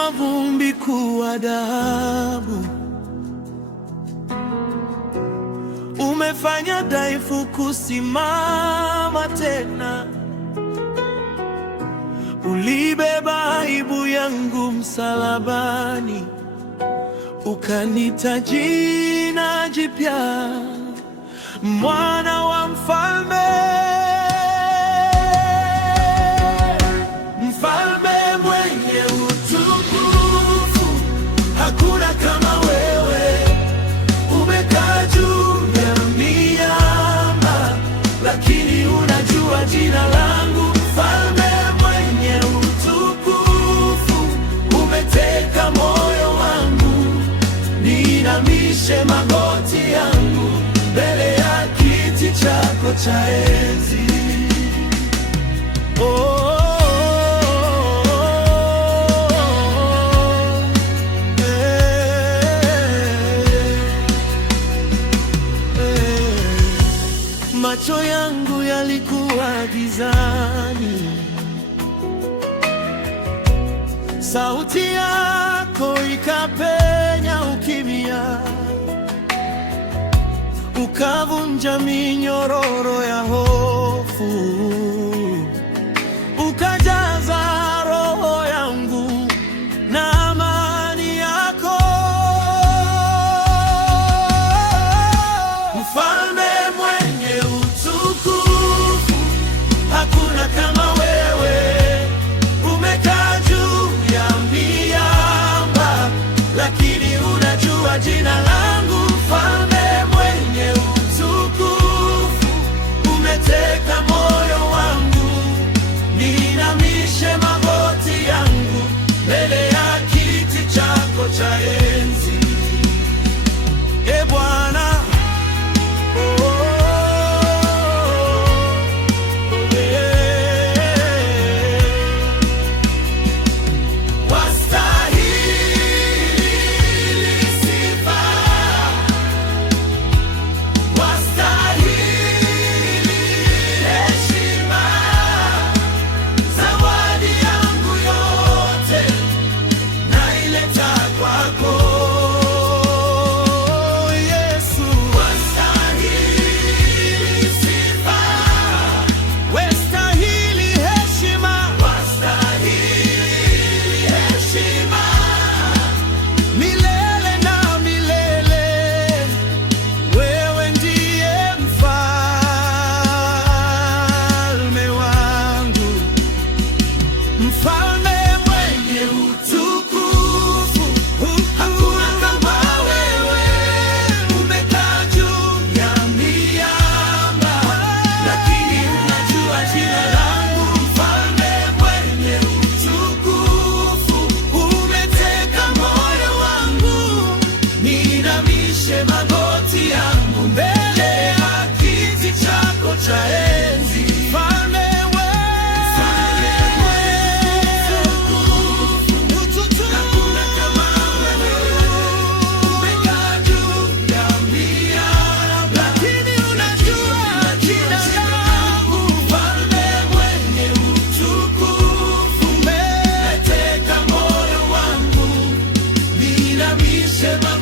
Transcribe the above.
umefanywa vumbi kuwa dhahabu, umefanya dhaifu kusimama tena. Ulibeba aibu yangu msalabani, ukanita jina jipya, mwana wa mfalme. Mfalme mwenye utukufu, hakuna kama wewe. Umekaa juu ya miamba, lakini unajua jina langu. Mfalme mwenye utukufu, umeteka moyo wangu. Niinamishe magoti yangu mbele ya kiti chako cha enzi. Macho yangu yalikuwa gizani, sauti yako ikapenya ukimya, ukavunja minyororo ya hofu, ukajaza roho yangu na amani yako. Mfalme mwenye utukufu, hakuna kama wewe. Umekaa juu ya miamba, lakini unajua jina langu. Mfalme mwenye utukufu, umeteka moyo wangu. Niinamishe magoti yangu mbele ya kiti chako cha enzi. E Bwana, mfalme mwenye utukufu, hakuna kama wewe. Umekaa juu ya miamba, lakini unajua jina langu. Mfalme mwenye utukufu, umeteka moyo wangu. Niinamishe magoti yangu mbele ya kiti chako cha enzi. Shema